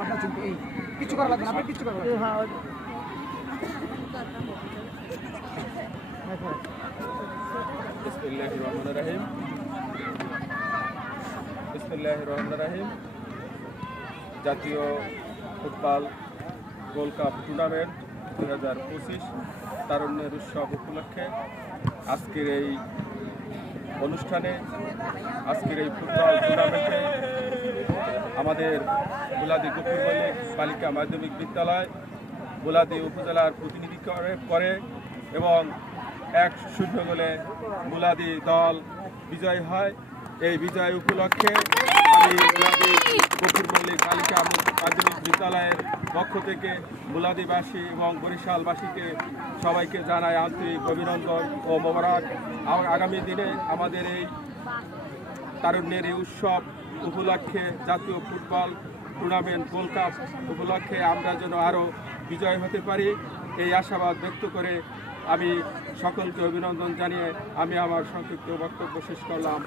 আপনার চিন্তা এই কিছু করা লাগবে না, আপনি কিছু করা লাগবে না। বিসমিল্লাহির রহমানির রহিম। বিসমিল্লাহির রহমানির রহিম। জাতীয় ফুটবল গোল্ড কাপ টুর্নামেন্ট 2025 তারুণ্যের উৎসব উপলক্ষে আজকের এই অনুষ্ঠানে, আজকের এই ফুটবল টুর্নামেন্টে আমাদের বুলাদি গফুর মল্লিক বালিকা মাধ্যমিক বিদ্যালয় বুলাদি উপজেলার প্রতিনিধিত্ব করে এবং 1-0 গোলে বুলাদি দল বিজয় হয়। এই বিজয় উপলক্ষে আমি বুলাদি গফুর মল্লিক বালিকা মাধ্যমিক বিদ্যালয়ের পক্ষ থেকে বুলাদিবাসী এবং বরিশালবাসীকে সবাইকে জানাই আন্তরিক অভিনন্দন ও মোবারক। আগামী দিনে আমাদের এই তারুণ্যের এই উৎসব উপলক্ষে জাতীয় ফুটবল টুর্নামেন্ট গোল্ড কাপ উপলক্ষে আমরা যেন আরও বিজয় হতে পারি, এই আশাবাদ ব্যক্ত করে আমি সকলকে অভিনন্দন জানিয়ে আমি আমার সংক্ষিপ্ত বক্তব্য শেষ করলাম।